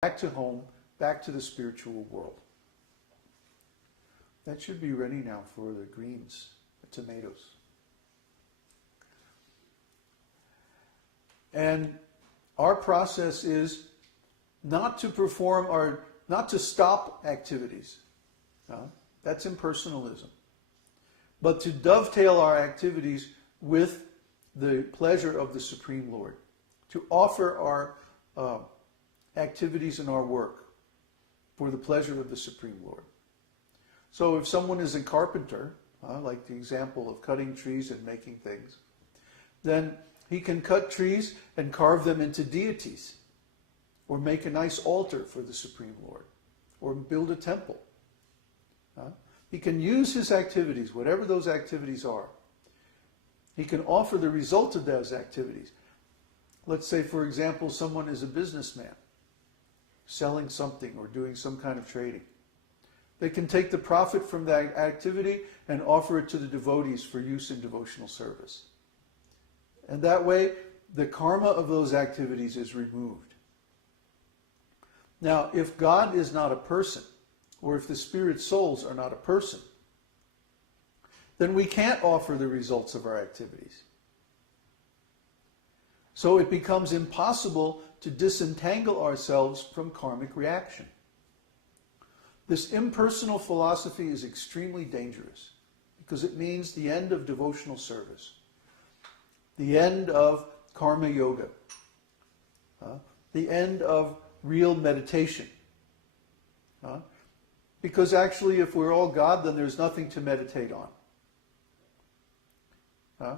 back to home, back to the spiritual world. That should be ready now for the greens, the tomatoes. And our process is not to perform or not to stop activities. That's impersonalism. But to dovetail our activities with the pleasure of the Supreme Lord. To offer our activities and our work for the pleasure of the Supreme Lord. So if someone is a carpenter, like the example of cutting trees and making things, then he can cut trees and carve them into deities, or make a nice altar for the Supreme Lord, or build a temple. He can use his activities, whatever those activities are. He can offer the result of those activities. Let's say, for example, someone is a businessman, selling something or doing some kind of trading. They can take the profit from that activity and offer it to the devotees for use in devotional service. And that way, the karma of those activities is removed. Now, if God is not a person, or if the spirit souls are not a person, then we can't offer the results of our activities. So it becomes impossible to disentangle ourselves from karmic reaction. This impersonal philosophy is extremely dangerous because it means the end of devotional service, the end of karma yoga, the end of real meditation. Because actually, if we're all God, then there's nothing to meditate on.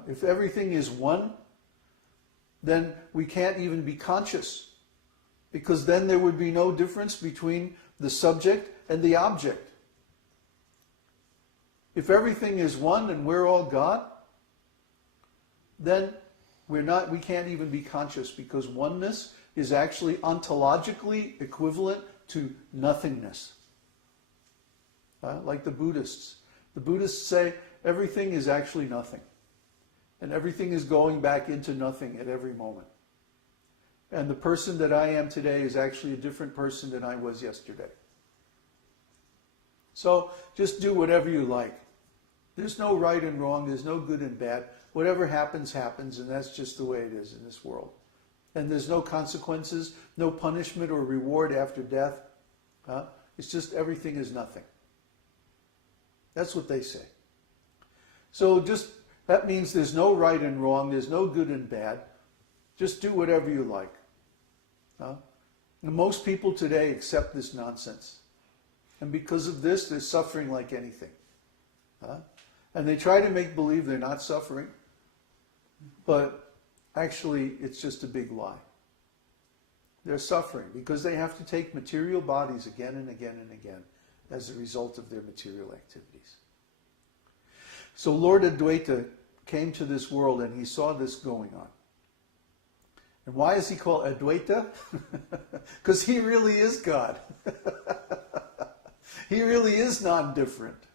If everything is one, then we can't even be conscious, because then there would be no difference between the subject and the object. If everything is one and we're all God, then we can't even be conscious, because oneness is actually ontologically equivalent to nothingness. Like the Buddhists. The Buddhists say everything is actually nothing. And everything is going back into nothing at every moment. And the person that I am today is actually a different person than I was yesterday. So just do whatever you like. There's no right and wrong. There's no good and bad. Whatever happens, happens. And that's just the way it is in this world. And there's no consequences, no punishment or reward after death. It's just everything is nothing. That's what they say. So that means there's no right and wrong, there's no good and bad. Just do whatever you like. Most people today accept this nonsense. And because of this, they're suffering like anything. And they try to make believe they're not suffering. But actually, it's just a big lie. They're suffering because they have to take material bodies again and again and again as a result of their material activities. So Lord Advaita came to this world and he saw this going on. And why is he called Advaita? Because he really is God. He really is non-different.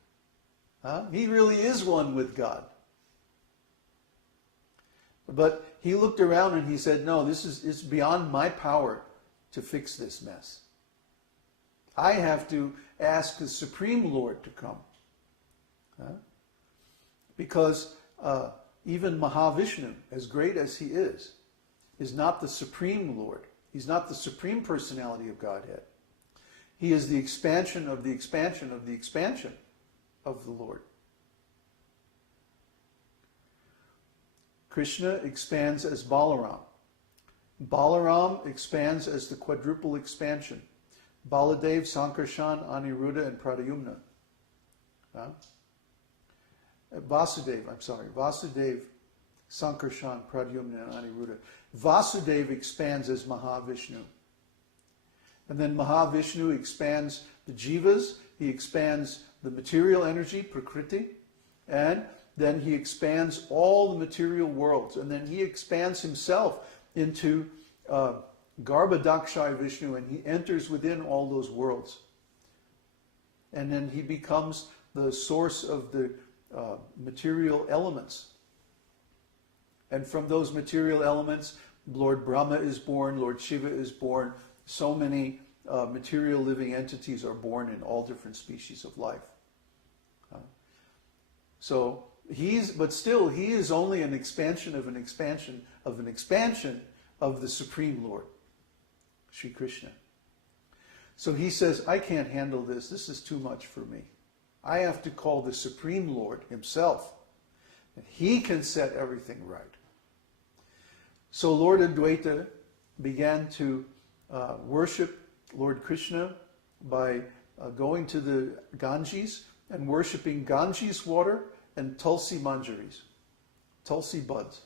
He really is one with God. But he looked around and he said, no, it's beyond my power to fix this mess. I have to ask the Supreme Lord to come. Because even Mahavishnu, as great as he is not the Supreme Lord. He's not the Supreme Personality of Godhead. He is the expansion of the expansion of the expansion of the Lord. Krishna expands as Balaram. Balaram expands as the quadruple expansion. Baladev, Sankarshan, Aniruddha, and Pradyumna. Vasudev, Sankarshan, Pradyumna, and Aniruddha. Vasudev expands as Mahavishnu. And then Mahavishnu expands the jivas, he expands the material energy, prakriti, and then he expands all the material worlds. And then he expands himself into Garbhodakshaya Vishnu, and he enters within all those worlds. And then he becomes the source of the material elements. And from those material elements, Lord Brahma is born, Lord Shiva is born, so many material living entities are born in all different species of life. But still, he is only an expansion of an expansion of an expansion of the Supreme Lord, Śrī-kṛṣṇa. So he says, I can't handle this. This is too much for me. I have to call the Supreme Lord himself. And he can set everything right. So Lord Advaita began to worship Lord Kṛṣṇa by going to the Ganges and worshipping Ganges water and Tulsi manjaris, Tulsi buds.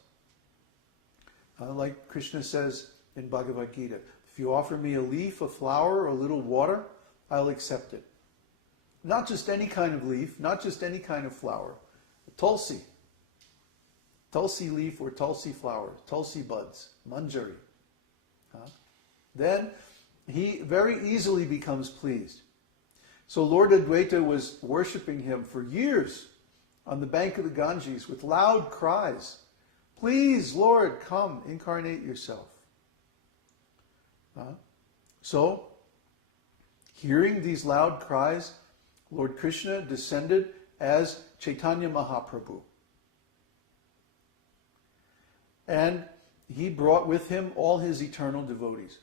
Like Krishna says in Bhagavad Gita, if you offer me a leaf, a flower, or a little water, I'll accept it. Not just any kind of leaf, not just any kind of flower. Tulsi. Tulsi leaf or Tulsi flower, Tulsi buds, manjari. Then he very easily becomes pleased. So Lord Advaita was worshipping him for years on the bank of the Ganges with loud cries. Please, Lord, come, incarnate yourself. So, hearing these loud cries, Lord Kṛṣṇa descended as Chaitanya Mahāprabhu. And he brought with him all his eternal devotees.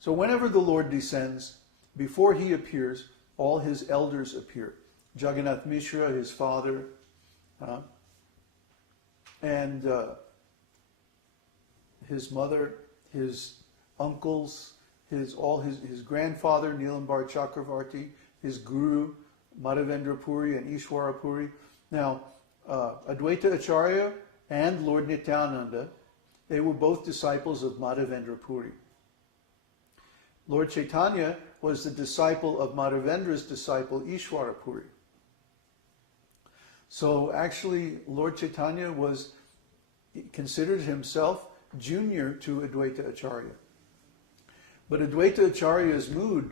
So whenever the Lord descends, before he appears, all his elders appear. Jagannath Mishra, his father, and his mother, his uncles, his grandfather, Nilambar Chakravarti, his guru, Madhavendra Puri and Ishwara Puri. Now, Advaita Ācārya and Lord Nityananda, they were both disciples of Madhavendra Puri. Lord Chaitanya was the disciple of Madhavendra's disciple Ishwara Puri. So actually, Lord Chaitanya considered himself junior to Advaita Ācārya. But Advaita Ācārya's mood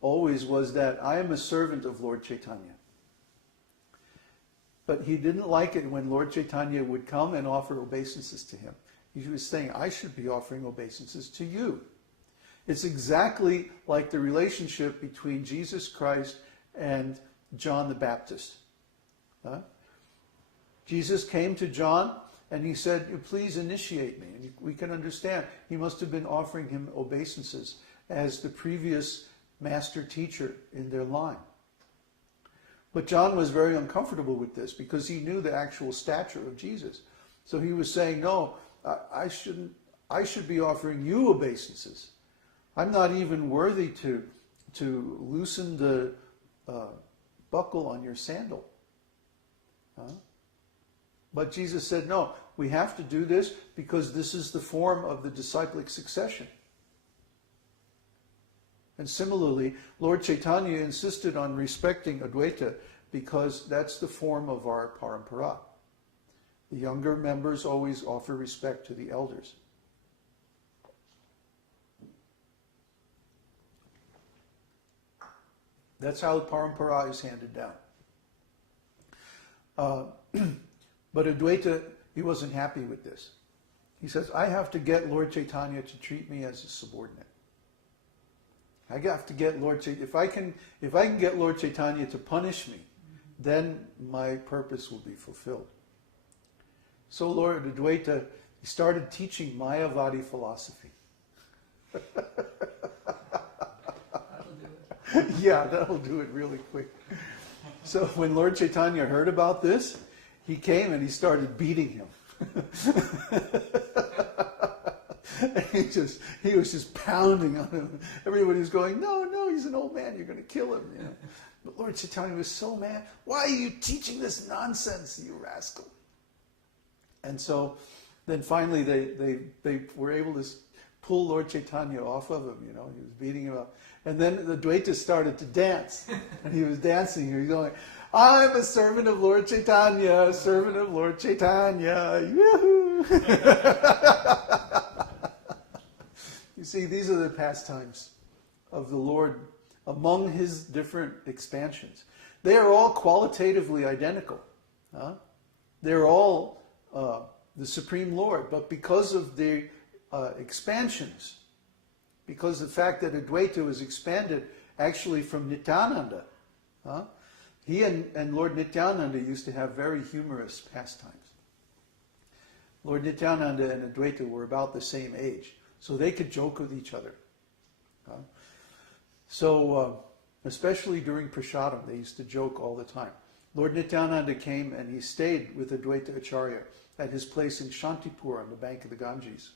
always was that I am a servant of Lord Chaitanya. But he didn't like it when Lord Chaitanya would come and offer obeisances to him. He was saying, I should be offering obeisances to you. It's exactly like the relationship between Jesus Christ and John the Baptist. Jesus came to John and he said, please initiate me. And we can understand he must have been offering him obeisances as the previous master teacher in their line. But John was very uncomfortable with this because he knew the actual stature of Jesus. So he was saying, no, I should be offering you obeisances. I'm not even worthy to loosen the buckle on your sandal. But Jesus said, no, we have to do this because this is the form of the disciplic succession. And similarly, Lord Chaitanya insisted on respecting Advaita because that's the form of our parampara. The younger members always offer respect to the elders. That's how the parampara is handed down. But Advaita, he wasn't happy with this. He says, I have to get Lord Chaitanya to treat me as a subordinate. I have to get Lord Chaitanya. If I can get Lord Chaitanya to punish me, then my purpose will be fulfilled. So Lord Advaita, he started teaching Mayavadi philosophy. Yeah, that'll do it really quick. So when Lord Chaitanya heard about this, he came and he started beating him. He was just pounding on him. Everybody was going, no, he's an old man, you're going to kill him. You know? But Lord Chaitanya was so mad. Why are you teaching this nonsense, you rascal? And so then finally they were able to pull Lord Chaitanya off of him. You know, he was beating him up. And then the Advaita started to dance. And he was dancing. He was going, I'm a servant of Lord Chaitanya, servant of Lord Chaitanya. Yoo-hoo! You see, these are the pastimes of the Lord among his different expansions. They are all qualitatively identical. They're all the Supreme Lord. But because of the expansions, because the fact that Advaita was expanded actually from Nityananda. He and Lord Nityananda used to have very humorous pastimes. Lord Nityananda and Advaita were about the same age, so they could joke with each other. Especially during Prasadam, they used to joke all the time. Lord Nityananda came and he stayed with Advaita Ācārya at his place in Shantipur on the bank of the Ganges.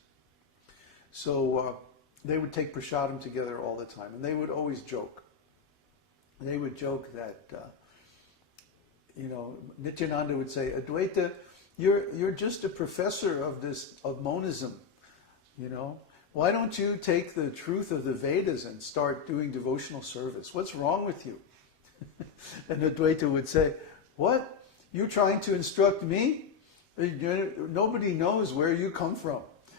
So they would take Prasadam together all the time, and they would always joke. They would joke that, Nityananda would say, Advaita, you're just a professor of monism, Why don't you take the truth of the Vedas and start doing devotional service? What's wrong with you? And Advaita would say, what? You trying to instruct me? Nobody knows where you come from.